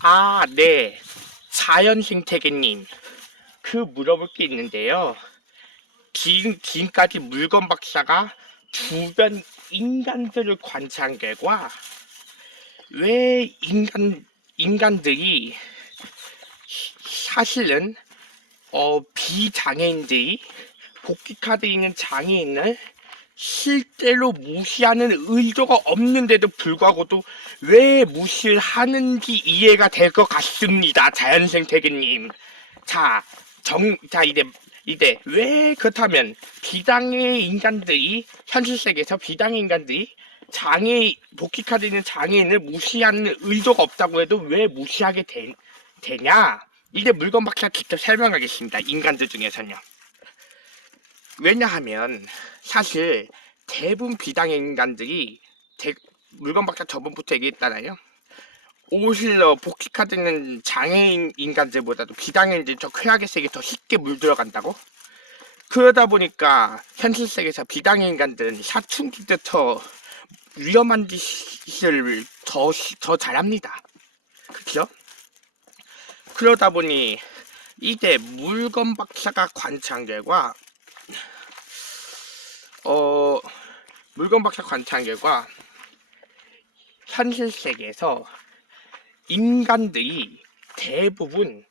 아, 네. 자연생태계님, 물어볼 게 있는데요. 지금까지 물건 박사가 주변 인간들을 관찰한 결과, 왜 인간들이 사실은, 비장애인들이 복귀카드 있는 장애인을 실제로 무시하는 의도가 없는데도 불구하고도 왜 무시를 하는지 이해가 될 것 같습니다. 자연생태계님. 자, 이제 왜 그렇다면 비장애 인간들이 현실 세계에서 비장애 인간들이 복귀카드 있는 장애인을 무시하는 의도가 없다고 해도 왜 무시하게 되냐? 이제 물건 박사 직접 설명하겠습니다. 인간들 중에서는요. 왜냐하면 사실 대부분 비장애 인간들이 물건 박사 저번부터 얘기했잖아요. 오히려 복귀카드는 장애인 인간들보다도 비장애인들이 더 쾌락의 세계에 더 쉽게 물들어간다고? 그러다 보니까 현실 세계에서 비장애 인간들은 사춘기 때부터 위험한 짓을 더 잘합니다. 그렇죠? 그러다 보니 이제 물건 박사가 관찰한 결과 현실 세계에서 인간들이 대부분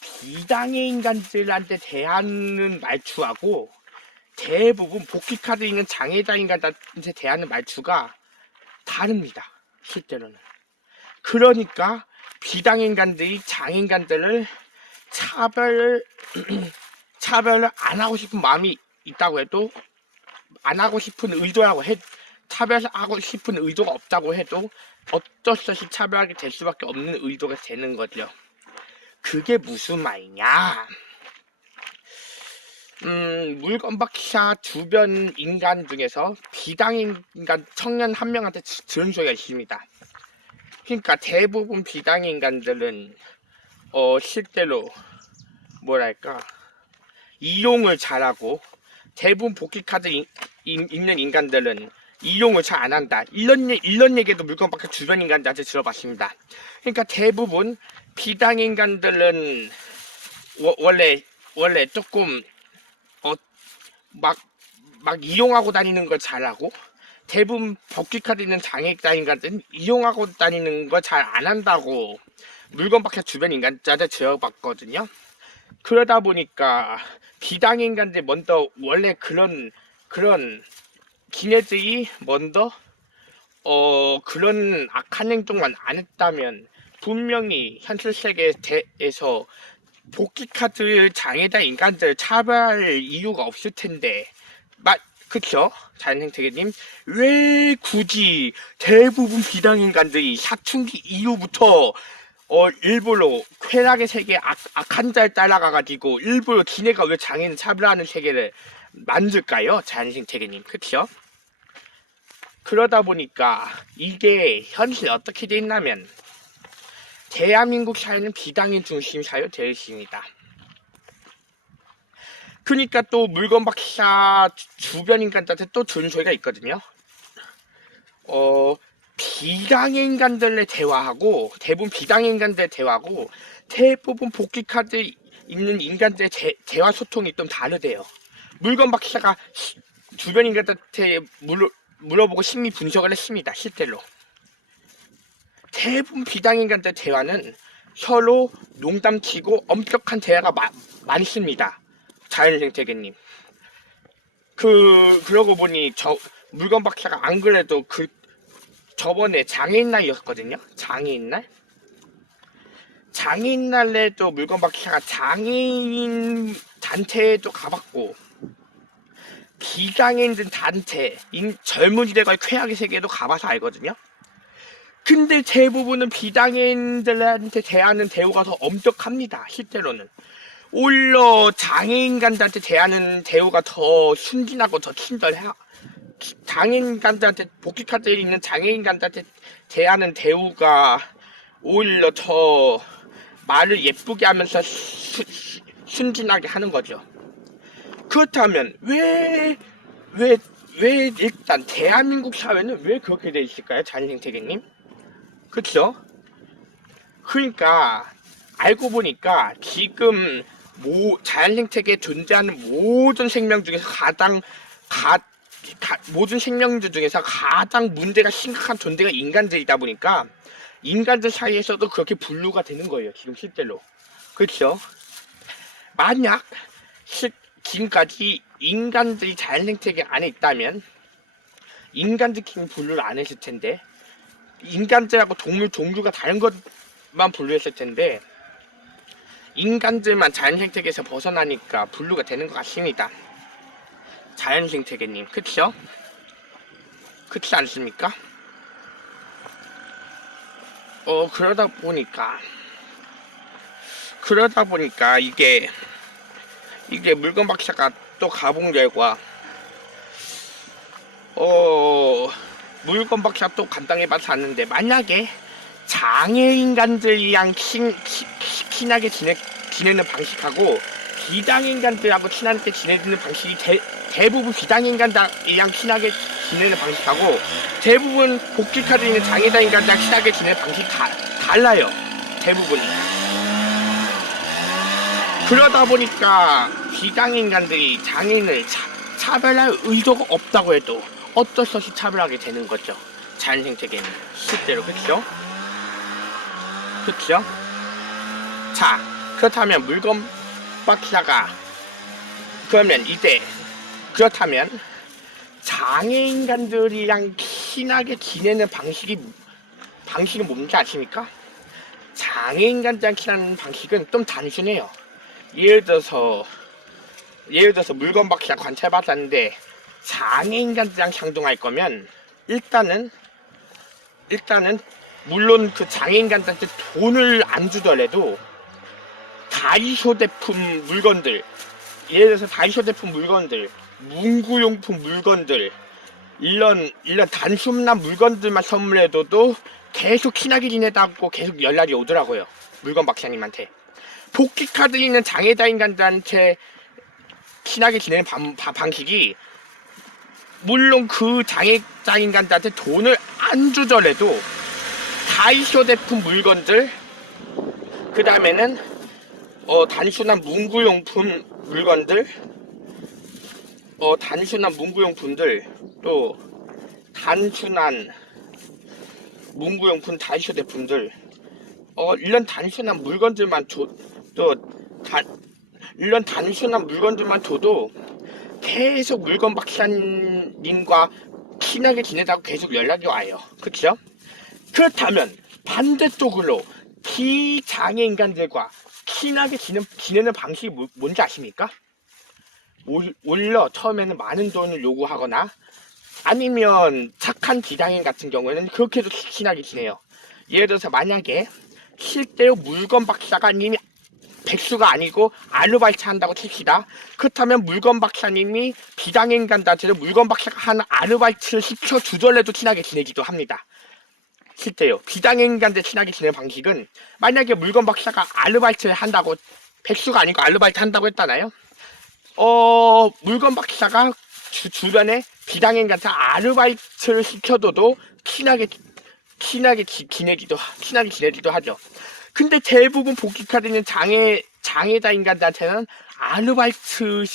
비장애 인간들한테 대하는 말투하고 대부분 복귀카드 있는 장애자 인간한테 대하는 말투가 다릅니다. 실제로는. 그러니까 비장애 인간들이 장애 인간들을 차별을 안 하고 싶은 마음이 있다고 해도 안 하고 싶은 의도라고 차별하고 싶은 의도가 없다고 해도 어쩔 수 없이 차별하게 될 수밖에 없는 의도가 되는 거죠. 그게 무슨 말이냐? 물건 박사 주변 인간 중에서 비장애 인간 청년 한 명한테 들은 소리가 있습니다. 그러니까 대부분 비장애 인간들은 실제로 뭐랄까 이용을 잘하고 대부분 복귀카드 있는 인간들은 이용을 잘 안 한다. 이런 얘기도 물건 박사 주변 인간들한테 들어봤습니다. 그러니까 대부분 비장애 인간들은 원래 조금 막 이용하고 다니는 걸 잘하고 대부분 복귀카드 있는 장애자 인간들은 이용하고 다니는 걸 잘 안 한다고 물건 박사 주변 인간들한테 들어봤거든요. 그러다 보니까 비장애 인간들 먼저 원래 그런 기네들이 먼저 그런 악한 행동만 안 했다면 분명히 현실 세계에서 복귀카드 장애자 인간들 차별할 이유가 없을 텐데 그쵸? 자연생태계님 왜 굳이 대부분 비장애 인간들이 사춘기 이후부터 일부러 쾌락의 세계 악한 잘 따라가가지고 일부러 지네가 왜 장애인 차별하는 세계를 만들까요? 자연생태계님 그쵸? 그러다 보니까 이게 현실에 어떻게 돼 있냐면 대한민국 사회는 비장애 중심 사회로 되어 있습니다. 그러니까 또 물건 박사 주변 인간들한테 또 들은 소리가 있거든요. 비장애 인간들의 대화하고 대부분 비장애 인간들의 대화하고 대부분 복귀카드 있는 인간들의 대화 소통이 좀 다르대요. 물건 박사가 주변 인간들한테 물어보고 심리 분석을 했습니다. 실제로 대부분 비장애 인간들의 대화는 서로 농담치고 엄격한 대화가 많습니다. 자연생태계님. 그러고 보니 물건 박사가 안 그래도 저번에 장애인 날이었거든요. 장애인 날에도 물건 박사가 장애인 단체에도 가봤고 비장애인들 단체 젊은이들과의 쾌락의 세계에도 가봐서 알거든요. 근데 대부분은 비장애인들한테 대하는 대우가 더 엄격합니다. 실제로는 오히려 장애인간들한테 대하는 대우가 더 순진하고 더 친절해. 장애인간들한테 복귀카드에 있는 장애인간들한테 대하는 대우가 오히려 더 말을 예쁘게 하면서 순진하게 하는 거죠. 그렇다면 왜 일단 대한민국 사회는 왜 그렇게 돼 있을까요? 자연생태계님? 그쵸? 그러니까 알고 보니까 지금 자연생태계에 존재하는 모든 생명 중에서 모든 생명들 중에서 가장 문제가 심각한 존재가 인간들이다 보니까 인간들 사이에서도 그렇게 분류가 되는 거예요. 지금 실제로. 그렇죠? 만약 지금까지 인간들이 자연생태계 안에 있다면 인간들끼리 분류를 안 했을 텐데, 인간들하고 동물 종류가 다른 것만 분류했을 텐데, 인간들만 자연생태계에서 벗어나니까 분류가 되는 것 같습니다. 자연생태계님, 그쵸? 그렇지 않습니까? 그러다 보니까 이게 물건 박사가 또 가본 결과 물건 박사 또 간단히 봐서 왔는데, 만약에 장애인간들이랑 친하게 지내는 방식하고 비장애인간들하고 친하게 지내는 방식이 대부분 비장애인간이랑 친하게 지내는 방식하고 대부분 복귀카드 있는 장애인간이랑 친하게 지내는 방식이 달라요. 대부분이. 그러다 보니까 비장애인간들이 장애인을 차별할 의도가 없다고 해도 어쩔 수 없이 차별하게 되는 거죠. 자연생태계는 실제로. 그쵸? 자, 그렇다면 물건 박사가 그렇다면 장애인간들이랑 친하게 지내는 방식은 뭔지 아십니까? 장애인간들이랑 친하는 방식은 좀 단순해요. 예를 들어서 물건 박사 관찰받았는데 장애인간들이랑 상종할 거면 일단은 물론 그 장애인간들한테 돈을 안 주더라도 다이소 제품 물건들, 예를 들어서 다이소 제품 물건들, 문구용품 물건들, 이런 단순한 물건들만 선물해줘도 계속 친하게 지내다고 계속 연락이 오더라고요. 물건 박사님한테. 복귀카드 있는 장애인간들한테 친하게 지내는 방식이, 물론 그 장애인간들한테 돈을 안 주더라도 다이소 제품 물건들, 그 다음에는 단순한 문구용품 물건들, 또 단순한 문구용품 다이소 제품들, 이런 단순한 물건들만 줘도 계속 물건 박사님과 친하게 지내다가 계속 연락이 와요. 그렇죠? 그렇다면 반대쪽으로 비장애인간들과 친하게 지내는 방식이 뭔지 아십니까? 오히려 처음에는 많은 돈을 요구하거나 아니면 착한 비장애인 같은 경우에는 그렇게도 친하게 지내요. 예를 들어서 만약에 실제로 물건 박사님이 백수가 아니고 아르바이트 한다고 칩시다. 그렇다면 물건 박사님이 비장애인간들한테 물건 박사가 하는 아르바이트를 시켜주더라도 친하게 지내기도 합니다. 실제요. 비장애인간들 친하게 지내는 방식은, 만약에 물건 박사가 아르바이트를 한다고, 백수가 아니고 아르바이트 한다고 했잖아요. 물건 박사가 주변에 비장애인간한테 아르바이트를 시켜줘도 친하게 지내기도 하죠. 근데 대부분 복귀카드는 장애자인간들한테는 아르바이트를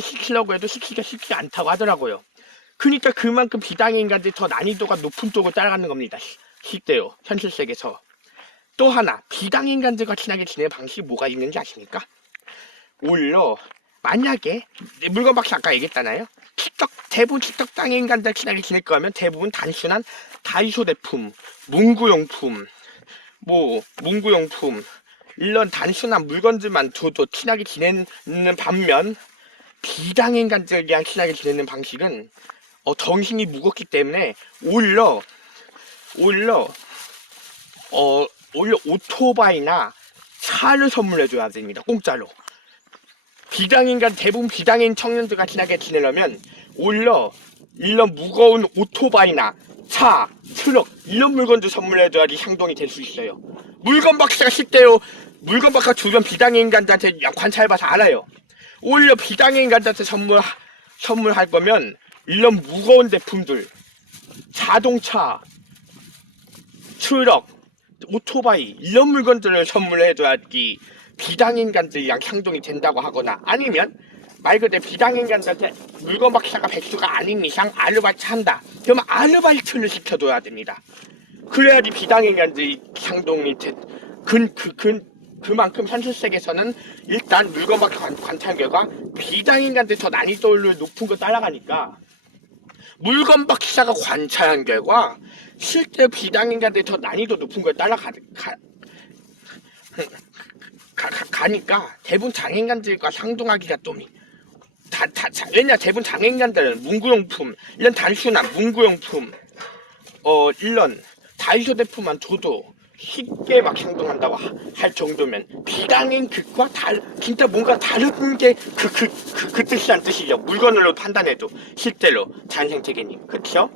시키려고 해도 시키기가 쉽지 않다고 하더라고요. 그러니까 그만큼 비장애인간들이 더 난이도가 높은 쪽을 따라가는 겁니다. 실제로 현실 세계에서. 또 하나, 비장애인간들과 친하게 지내는 방식이 뭐가 있는지 아십니까? 오히려 만약에 물건 박사 아까 얘기했잖아요. 대부분 틱tok 장애인간들 친하게 지낼 거면 대부분 단순한 다이소 제품, 문구용품, 이런 단순한 물건들만 줘도 친하게 지내는 반면, 비장애인간들이랑 친하게 지내는 방식은 정신이 무겁기 때문에 오히려 오토바이나 차를 선물해줘야 됩니다. 공짜로. 대부분 비장애인 청년들과 친하게 지내려면 오히려 이런 무거운 오토바이나 차, 트럭, 이런 물건도 선물해줘야지 향동이 될 수 있어요. 물건 박사가 실제로 물건 박사 주변 비장애인간들한테 관찰해봐서 알아요. 오히려 비장애인간들한테 선물할 거면 이런 무거운 제품들, 자동차, 트럭, 오토바이 이런 물건들을 선물해줘야지 비당인간들이랑 상종이 된다고 하거나, 아니면 말 그대로 비당인간들한테 물건 박사가 백수가 아닌 이상 아르바이트 한다. 그러면 아르바이트를 시켜줘야 됩니다. 그래야지 비당인간들이 상종이 된. 그만큼 현실 세계에서는 일단 물건 박사 관찰 결과 비당인간들이 더 난이도를 높은 거 따라가니까, 물건 박사가 관찰한 결과 실제 비당인간들이 더 난이도 높은 걸 가니까 대부분 장인간들과 상종하기가 좀 왜냐, 대부분 장인간들은 문구용품, 이런 단순한 문구용품, 이런 다이소 제품만 줘도 쉽게 막 상종한다고 할 정도면 비당인 극과 진짜 뭔가 다른 게 그 뜻이란 뜻이죠. 물건으로 판단해도 실제로 자연생태계님, 그쵸?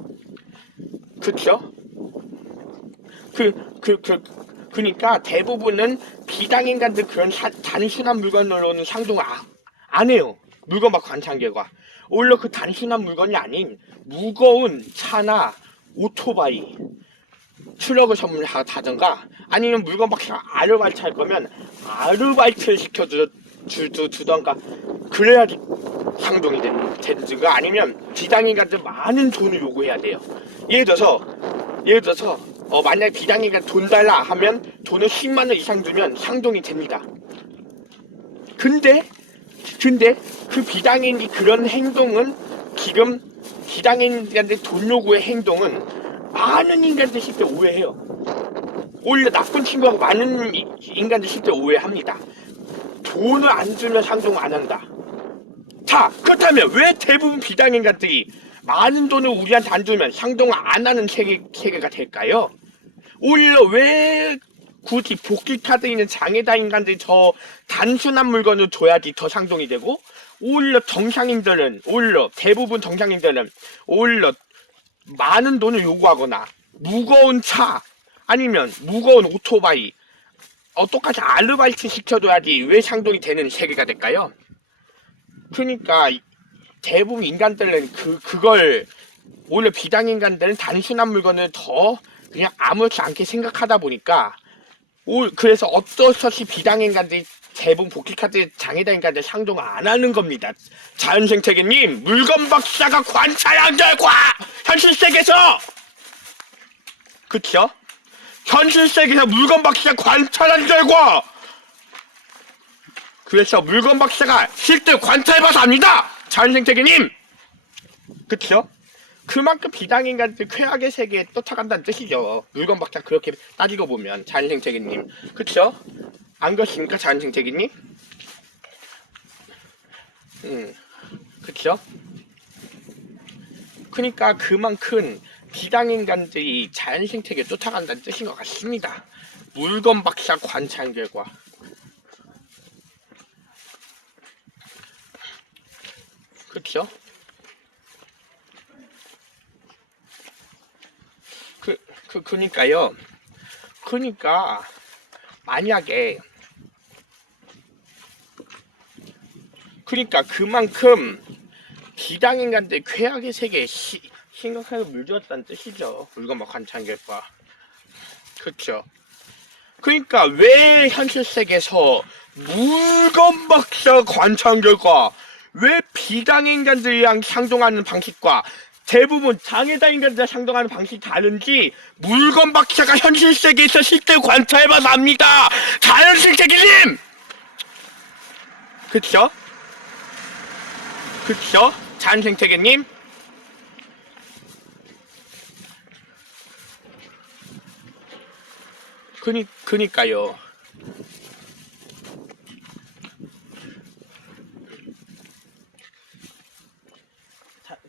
그러니까 대부분은 비당인간들 그런 단순한 물건으로는 상종 안 해요. 물건 막 관찰 결과 오히려 그 단순한 물건이 아닌 무거운 차나 오토바이, 트럭을 선물하던가, 아니면 물건 박사가 아르바이트 할 거면 아르바이트를 시켜주던가, 그래야지 상종이 되든가, 아니면 비당인간들 많은 돈을 요구해야 돼요. 예를 들어서 만약에 비당인간 돈 달라 하면 돈을 10만원 이상 주면 상종이 됩니다. 근데 그 비당인이 그런 행동은, 지금 비당인간들 돈 요구의 행동은 많은 인간들 쉽게 오해해요. 오히려 나쁜 친구하고 많은 인간들 쉽게 오해합니다. 돈을 안 주면 상종 안 한다. 자, 그렇다면 왜 대부분 비당인간들이 많은 돈을 우리한테 안 주면 상종 안 하는 세계가 될까요? 오히려 왜 굳이 복귀카드 있는 장애다 인간들이 더 단순한 물건을 줘야지 더 상종이 되고, 오히려 대부분 정상인들은 오히려 많은 돈을 요구하거나 무거운 차 아니면 무거운 오토바이 똑같이 아르바이트 시켜줘야지 왜 상종이 되는 세계가 될까요? 그러니까 대부분 인간들은 그걸, 오히려 비당인간들은 단순한 물건을 더 그냥 아무렇지 않게 생각하다 보니까, 그래서 어쩔 수 없이 비당인간들이 대부분 복귀카드 장애다 인간들 상종 안 하는 겁니다. 자연생태계님, 물건 박사가 관찰한 결과 현실 세계에서, 그쵸? 현실 세계에서 물건 박사가 관찰한 결과, 그래서 물건 박사가 실제 관찰해봐서 압니다. 자연생태계님, 그쵸? 그만큼 비당인간들 쾌락의 세계에 쫓아간다는 뜻이죠. 물건 박사 그렇게 따지고 보면, 자연생태계님, 그쵸? 안 그렇습니까, 자연생태계님? 그쵸? 그러니까 그만큼 비당인간들이 자연생태계에 쫓아간다는 뜻인 것 같습니다. 물건 박사 관찰 결과. 그쵸? 그니까요. 그니까 만약에, 그러니까 그만큼 비당인간들 쾌락의 세계에 심각하게 물들었다는 뜻이죠. 물건 막 관찰 결과. 그렇죠. 그러니까 왜 현실 세계에서 물건 박사 관찰 결과 왜 비당인간들이랑 상종하는 방식과 대부분 장애다 인간들 상종하는 방식이 다른지 물건 박사가 현실 세계에서 실제 관찰해봐서 압니다. 자연생태계님! 그쵸? 자연생태계님? 그니까요.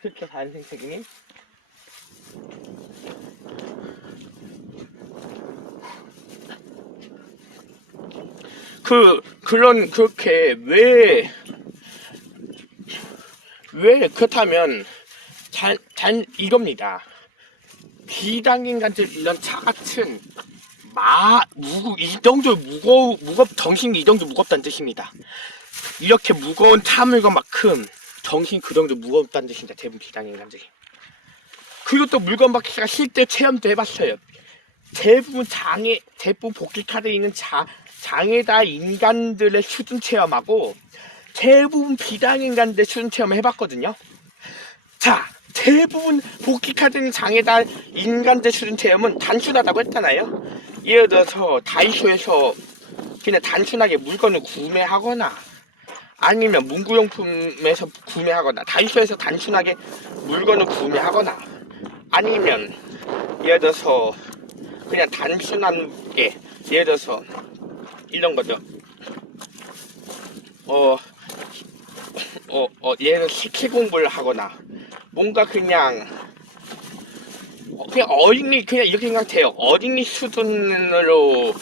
그쵸, 자연생태계님? 그렇게 왜 그렇다면 이겁니다. 비당인간들 이런 차 같은 이 정도 정신이 이 정도 무겁다는 뜻입니다. 이렇게 무거운 차 물건만큼 정신이 그 정도 무겁다는 뜻입니다. 대부분 비당인간들이. 그리고 또 물건 박사가 실제 체험도 해봤어요. 대부분 복귀 카드에 있는 장애다 인간들의 수준 체험하고 대부분 비단 인간들의 수준 체험을 해봤거든요. 자, 대부분 복귀 카드는 장애다 인간들 수준 체험은 단순하다고 했잖아요. 예를 들어서 다이소에서 그냥 단순하게 물건을 구매하거나 아니면 문구용품에서 구매하거나 다이소에서 단순하게 물건을 구매하거나 아니면 예를 들어서 그냥 단순하게 예를 들어서 이런 거죠. 예를 들어 식혜 공부를 하거나 뭔가 그냥 어린이 그냥 이렇게 생각해요. 어린이 수준으로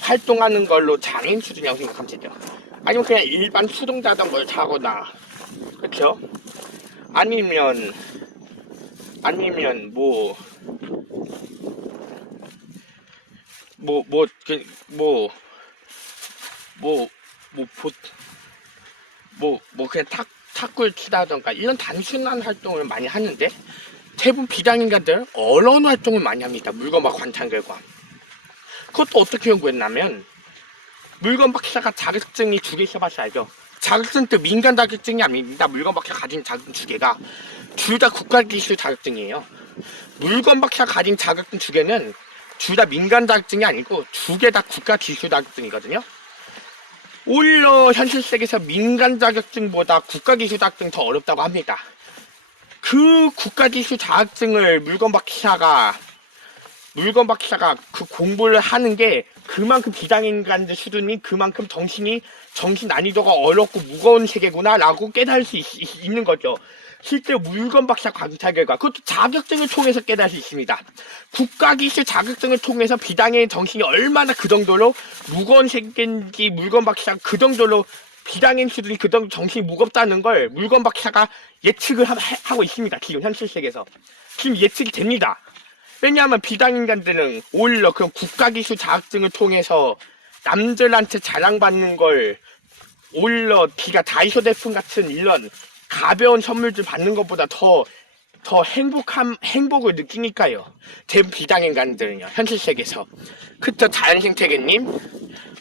활동하는 걸로 장애인 수준이라고 생각하면 되죠. 아니면 그냥 일반 수동 자전거를 타거나 그렇죠? 아니면 뭐 그냥 탁구를 치다던가 이런 단순한 활동을 많이 하는데 대부분 비장인간들은 언어 활동을 많이 합니다. 물건과 관찰 결과. 그것도 어떻게 연구했냐면 물건 박사가 자격증이 2개 있어봐서 알죠. 자격증도 민간 자격증이 아닙니다. 물건 박사 가진 자격증 2개가 둘 다 국가기술 자격증이에요. 물건 박사 가진 자격증 2개는 둘 다 민간 자격증이 아니고 2개 다 국가기술 자격증이거든요. 오히려 현실 세계에서 민간 자격증보다 국가기술 자격증이 더 어렵다고 합니다. 그 국가기술 자격증을 물건 박사가 그 공부를 하는 게 그만큼 비장인간들 수준이 그만큼 정신 난이도가 어렵고 무거운 세계구나 라고 깨달을 수 있는 거죠. 실제 물건 박사 관찰 결과 그것도 자격증을 통해서 깨달을 수 있습니다. 국가기술 자격증을 통해서 비장애인 정신이 얼마나 그 정도로 무거운 세계인지 물건 박사가 그 정도로 비장애인 수준이 그 정도 정신이 무겁다는 걸 물건 박사가 예측을 하고 있습니다. 지금 현실 세계에서 지금 예측이 됩니다. 왜냐하면 비장인간들은 오히려 그런 국가기술 자격증을 통해서 남들한테 자랑받는 걸 오히려 기가 다이소 제품 같은 이런 가벼운 선물들 받는 것보다 더 행복을 느끼니까요. 대부분 비장인간들은요. 현실 세계에서. 그쵸, 자연생태계님?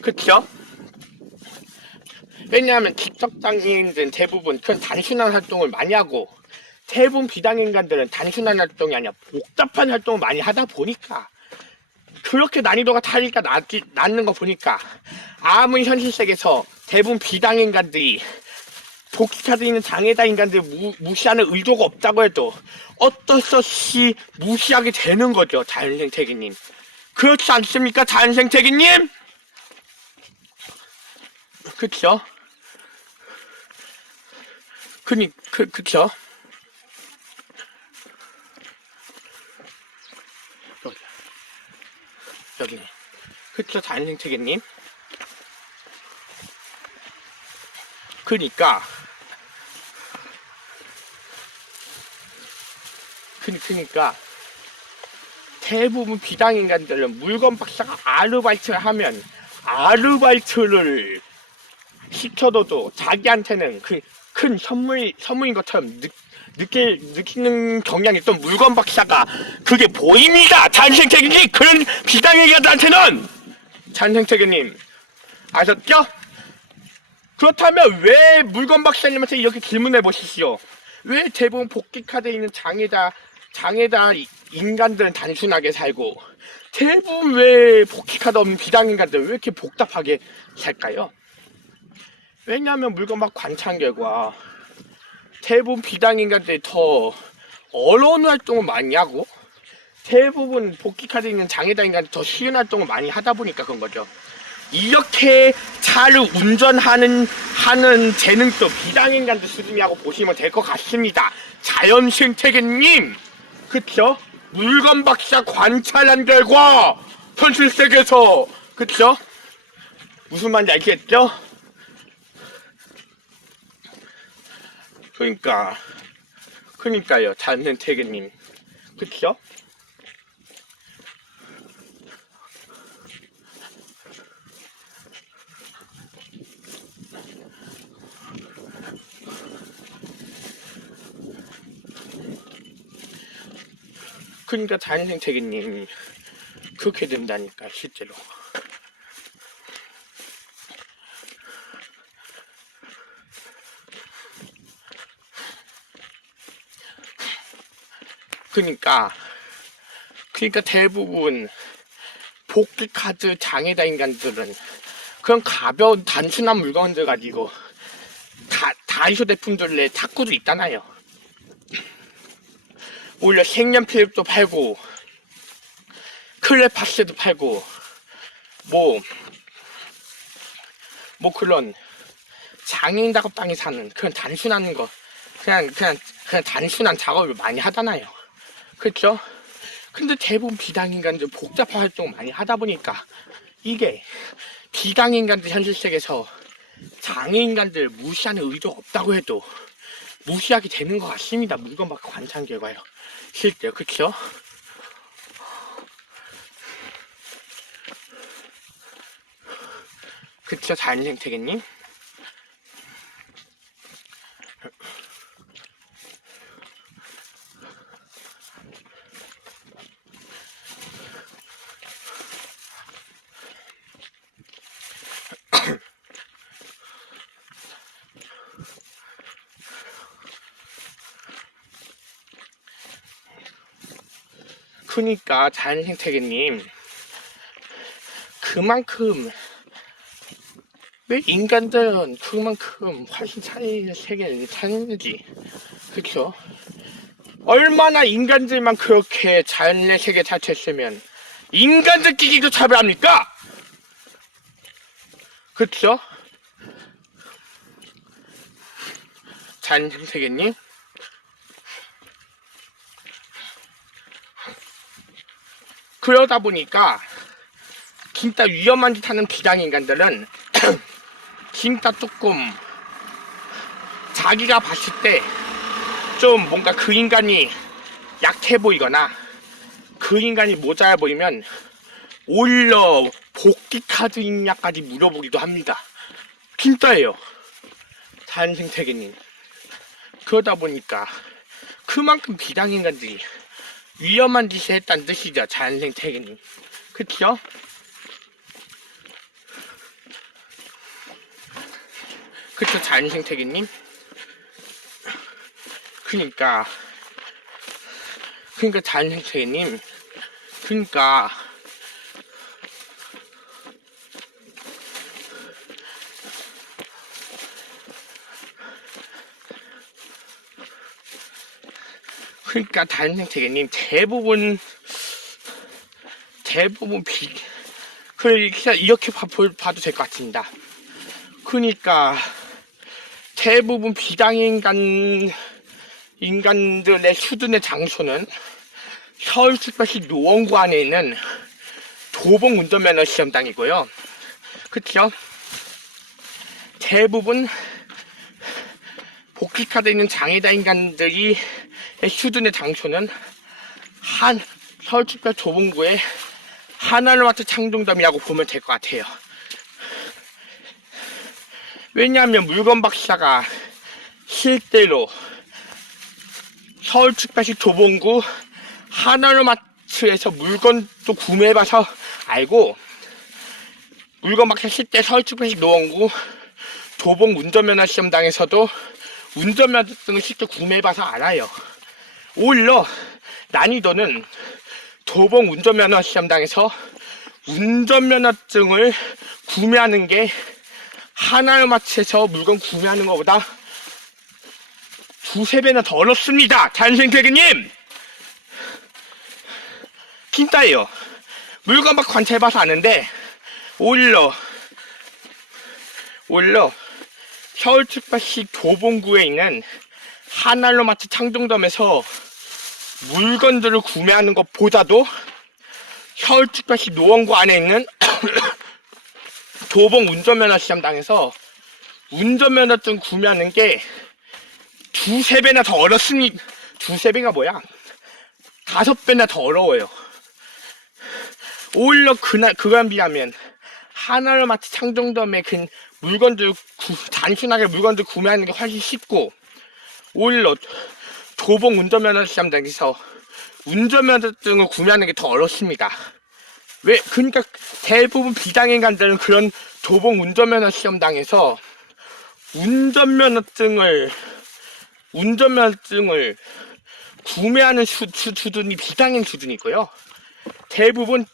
그쵸? 왜냐하면 지적장애인들은 대부분 그런 단순한 활동을 많이 하고 대부분 비장인간들은 단순한 활동이 아니라 복잡한 활동을 많이 하다 보니까 그렇게 난이도가 차이가 낮는 거 보니까 아무리 현실 세계에서 대부분 비장인간들이 복귀카드 있는 장애다 인간들 무시하는 의도가 없다고 해도 어쩔 수 없이 무시하게 되는 거죠. 자연생태계님. 그렇지 않습니까? 자연생태계님? 그쵸? 그쵸? 여기네. 그쵸, 자연생태계님? 그니까 대부분 비장인간들은 물건 박사가 아르바이트를 하면 아르바이트를 시켜둬도 자기한테는 그 큰 선물인 것처럼 느끼는 경향이 있던 물건 박사가 그게 보입니다. 자연생태계님, 그런 비장인간들한테는. 자연생태계님 아셨죠? 그렇다면 왜 물건 박사님한테 이렇게 질문해 보십시오. 왜 대부분 복귀카드에 있는 장애다 인간들은 단순하게 살고 대부분 왜 복귀카드 없는 비장인간들은 왜 이렇게 복잡하게 살까요? 왜냐하면 물건 막 관찰 결과 대부분 비장인간들이 더 어려운 활동을 많이 하고 대부분 복귀카드에 있는 장애다 인간들이 더 쉬운 활동을 많이 하다 보니까 그런 거죠. 이렇게 차를 운전하는 재능도 비장인간들 수준이라고 보시면 될 것 같습니다. 자연생태계님, 그쵸? 물건 박사 관찰한 결과 현실 세계에서 그쵸? 무슨 말인지 알겠죠? 그러니까요, 자연생태계님, 그쵸? 그러니까 자연생태계님, 그렇게 된다니까 실제로. 그러니까 대부분 복귀카드 장애다 인간들은 그런 가벼운 단순한 물건들 가지고 다이소 제품들 내 탁구도 있잖아요. 오히려 색연필도 팔고 클레파스도 팔고 뭐 그런 장애인 작업장에 사는 그런 단순한 거 그냥 단순한 작업을 많이 하잖아요. 그렇죠? 근데 대부분 비당인간들 복잡한 활동을 많이 하다 보니까 이게 비당인간들 현실 세계에서 장애인간들 무시하는 의도 없다고 해도 무시하게 되는 것 같습니다. 물건 밖에 관찰 결과요. 실제 그쵸? 그쵸 자연생태계님? 그러니까 자연생태계님 그만큼 왜 인간들은 그만큼 훨씬 차이의 세계를 사는지 그쵸? 얼마나 인간들만 그렇게 자연의 세계에 자체했으면 인간들끼리도 차별합니까? 그쵸? 자연생태계님 그러다 보니까 진짜 위험한 짓 하는 비장인간들은 진짜 조금 자기가 봤을 때 좀 뭔가 그 인간이 약해 보이거나 그 인간이 모자라 보이면 오히려 복귀 카드 있냐까지 물어보기도 합니다. 진짜예요. 자연생태계님. 그러다 보니까 그만큼 비장인간들이 위험한 짓을 했다는 뜻이죠. 자연생태계님. 그쵸? 그쵸 자연생태계님? 그러니까 자연생태계님 그러니까 자연생태계님 대부분 이렇게 봐도 될 것 같습니다. 그러니까 대부분 인간들의 수준의 장소는 서울특별시 노원구 안에 있는 도봉 운전면허 시험장이고요. 그쵸? 대부분 복귀카드 있는 장애다 인간들이 수준의 장소는 서울특별 도봉구의 하나로마트 창동점이라고 보면 될 것 같아요. 왜냐하면 물건 박사가 실제로 서울특별시 도봉구 하나로마트에서 물건도 구매해봐서 알고 물건 박사 실제 서울특별시 노원구 도봉 운전면허 시험장에서도 운전면허증을 실제 구매해봐서 알아요. 오히려 난이도는 도봉 운전면허 시험장에서 운전면허증을 구매하는 게 하나로마트에서 물건 구매하는 것보다 두세 배나 더 어렵습니다. 자연생태계님! 진짜예요. 물건 막 관찰해봐서 아는데 오히려 서울특별시 도봉구에 있는 하나로마트 창동점에서 물건들을 구매하는 것보다도 서울특별시 노원구 안에 있는 도봉 운전면허 시험장에서 운전면허증 구매하는 게 두세 배나 더 어렵습니다. 두세 배가 뭐야? 5배나 더 어려워요. 오히려 그간 비하면 하나로마트 창동점에 단순하게 물건들 구매하는 게 훨씬 쉽고 오히려 도봉 운전면허 시험장에서 운전면허증을 구매하는 게 더 어렵습니다. 왜 그러니까 대부분 비장애인간들은 그런 도봉 운전면허 시험당에서 운전면허증을 구매하는 수준이 비장애인 수준이고요. 대부분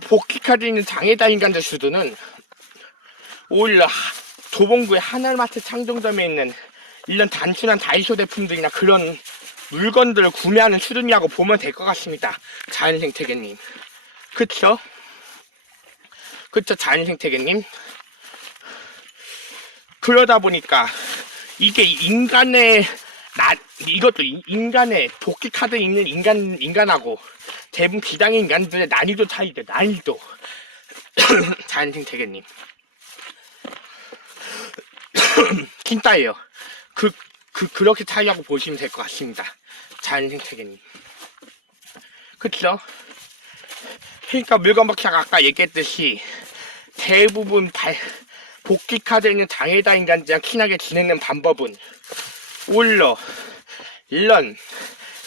복귀카드 있는 장애다 인간들 수준은 오히려 도봉구의 하나마트 창정점에 있는 이런 단순한 다이소 제품들이나 그런 물건들을 구매하는 수준이라고 보면 될 것 같습니다. 자연생태계님. 그쵸? 자연생태계님. 그러다 보니까 이게 이것도 인간의 복귀카드 있는 인간하고 대부분 비장애 인간들의 난이도 차이죠. 난이도. 자연생태계님. 진짜예요. 그렇게 차이라고 보시면 될 것 같습니다. 자연생태계님. 그쵸? 그러니까 물건박사가 아까 얘기했듯이 대부분 복귀카드에 있는 장애다 인간들이랑 친하게 지내는 방법은 오히려 이런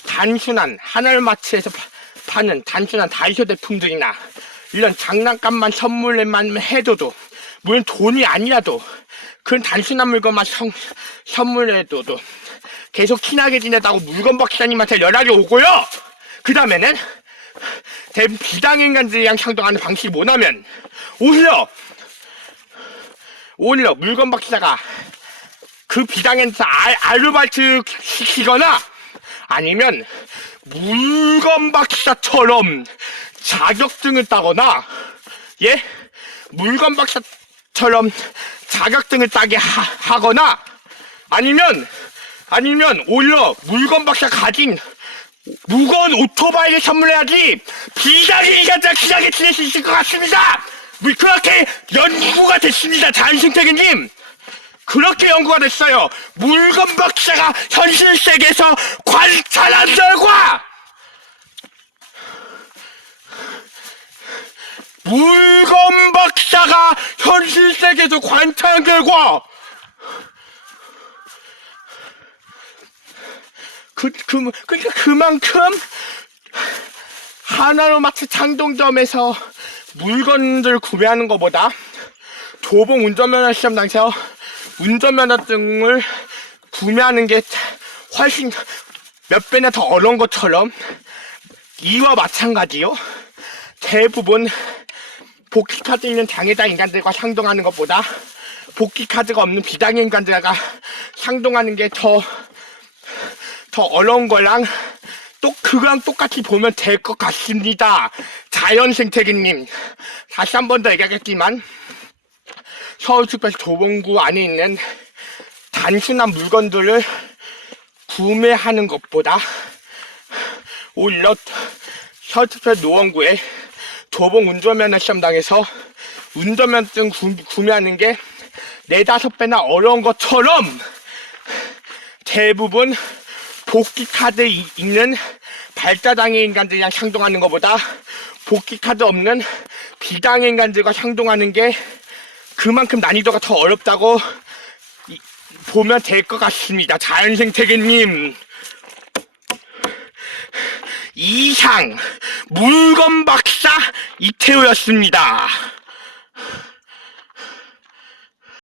단순한 하나마트에서 파는 단순한 다이소 제품들이나 이런 장난감만 선물만 해줘도 물론 돈이 아니라도 그런 단순한 물건만 선물해줘도 계속 친하게 지내다고 물건박사님한테 연락이 오고요. 그 다음에는 대부분 비장애인간들이랑 상동하는 방식이 뭐냐면 오히려 물건박사가 그 비장애인한테 아르바이트 시키거나 아니면 물건박사처럼 자격증을 따거나 물건박사처럼 자격증을 따게 하거나 아니면 오히려 물건박사 가진 무거운 오토바이를 선물해야지 비장애인한테 친하게 지낼 수 있을 것 같습니다. 그렇게 연구가 됐습니다. 자연생태계님. 그렇게 연구가 됐어요. 물건박사가 현실 세계에서 관찰한 결과 물건박사가 현실 세계에서 관찰한 결과 그러니까 그만큼 하나로마트 창동점에서 물건들 구매하는 것보다 도봉 운전면허 시험 당시에 운전면허증을 구매하는 게 훨씬 몇 배나 더 어려운 것처럼 이와 마찬가지요. 대부분 복귀카드 있는 장애다 인간들과 상동하는 것보다 복귀카드가 없는 비장애 인간들과 상동하는 게 더 어려운 거랑 그거랑 똑같이 보면 될 것 같습니다. 자연생태계님. 다시 한 번 더 얘기하겠지만 서울특별시 도봉구 안에 있는 단순한 물건들을 구매하는 것보다 오히려 서울특별시 노원구에 도봉 운전면허 시험당에서 운전면허증 구매하는 게 4-5배나 어려운 것처럼 대부분 복귀카드 있는 발자장애 인간들이랑 상동하는 것보다 복귀카드 없는 비장애 인간들과 상동하는 게 그만큼 난이도가 더 어렵다고 보면 될 것 같습니다. 자연생태계님. 이상 물건박사 이태우였습니다.